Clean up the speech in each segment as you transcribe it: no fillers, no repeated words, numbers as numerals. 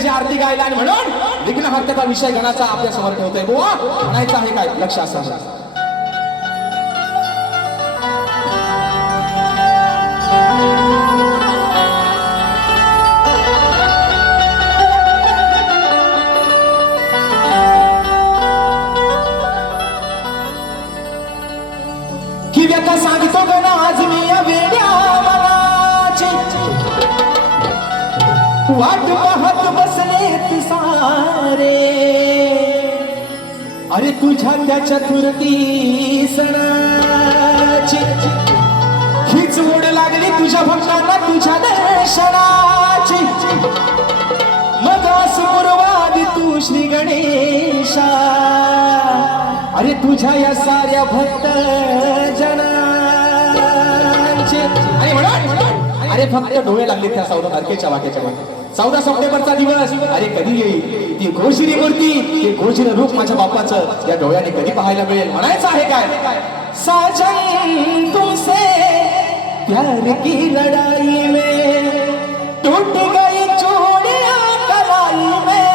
विठ्ठलाची आरती गायला आणि म्हणून विघ्न हर्त्याचा विषय गणाचा आपल्या समोर ठेवतोय बुवा. म्हणायचं आहे काय लक्ष असावं. की व्यथा सांगतो गण आज मी या वेड्या मनाची वाट पाहत बसलेत सारे. अरे तुझ्या त्या चतुर्थी सणाची हीच ओढ लागली तुझ्या भक्तांना तुझ्या दर्शनाची. मग सुरवादी तू श्री गणेशा अरे तुझ्या या साऱ्या भक्त जनांचे. अरे फक्त डोळे लागले त्या 14 तारखेच्या वाक्याच्या मध्ये. 14 सप्टेंबरचा दिवस अरे कधी येईल ती घोषिरी मूर्ती ते घोषिर रूप माझ्या बाप्पाचं या डोळ्याने कधी पाहायला मिळेल. म्हणायचं आहे काय साजन तुमसे प्यार की लढाई में टूट गई चूड़ियां कलाई में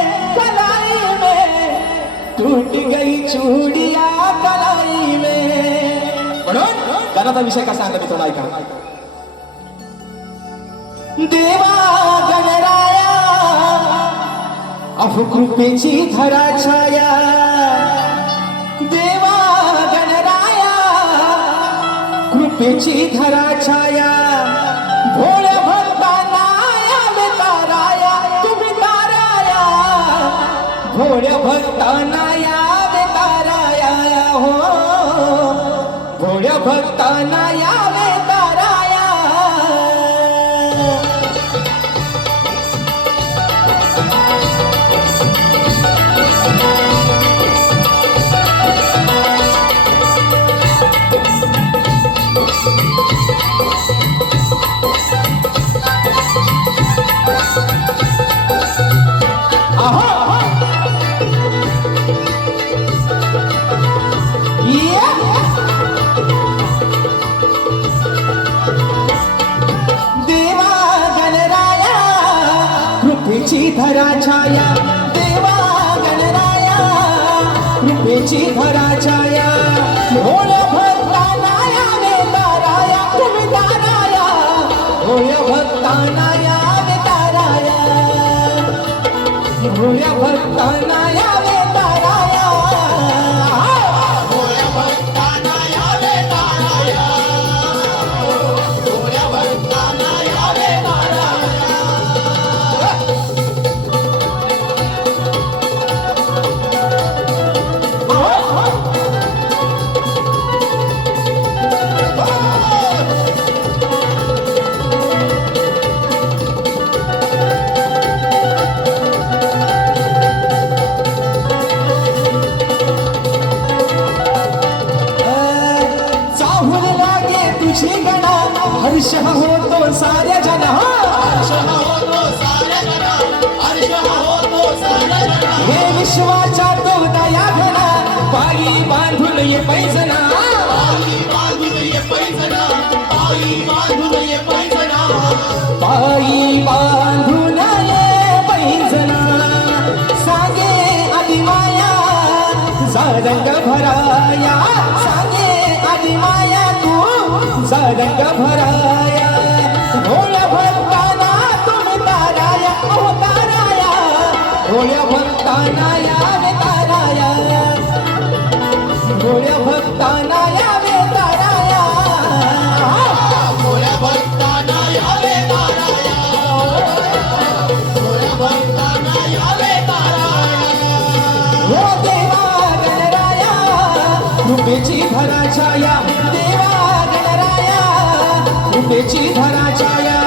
टूट गई चूड़ियां कलाई में. म्हणून गाण्याचा विषय कसा आहे मी थोडा ऐका. देवा गणराया अहो कृपेची धरा छाया. देवा गणराया कृपेची धरा छाया. भोळ्या भक्तांना यावे ताराया तुम्ही ताराया. भोळ्या भक्तांना यावे ताराया हो. भोळ्या भक्तांना यावे ताराया. कृपेची धरा छाया. देवा गणराया कृपेची धरा छाया. भोळ्या भक्तांना यावे ताराया तुम्ही ताराया. भोळ्या भक्तांना यावे ताराया. भोळ्या भक्तांना यावे ताराया. भोळ्या भक्तांना यावे ताराया. भोळ्या भक्तांना यावे ताराया. तुझी गणा हर्ष होतो साऱ्या जना. हे विश्वाच्या तो दया घना पायी बांधून ये पैजना. पायी बांधून ये पैजना. पायी बांधून ये पैजना. पायी बांधून ये पैजना. सांगे आदि माया सारंग भराया. सांगे आदि माया सारंग भराया. भोळ्या भक्तांना तुम्ही ताराया ओ ताराया. भोळ्या भक्तांना यावे ताराया. भोळ्या भक्तांना यावे ताराया. भोळ्या भक्तांना यावे ताराया. भोळ्या भक्तांना यावे ताराया. हो देवा गणराया कृपेची धरा छाया. देवा कृपेची धरा छाया.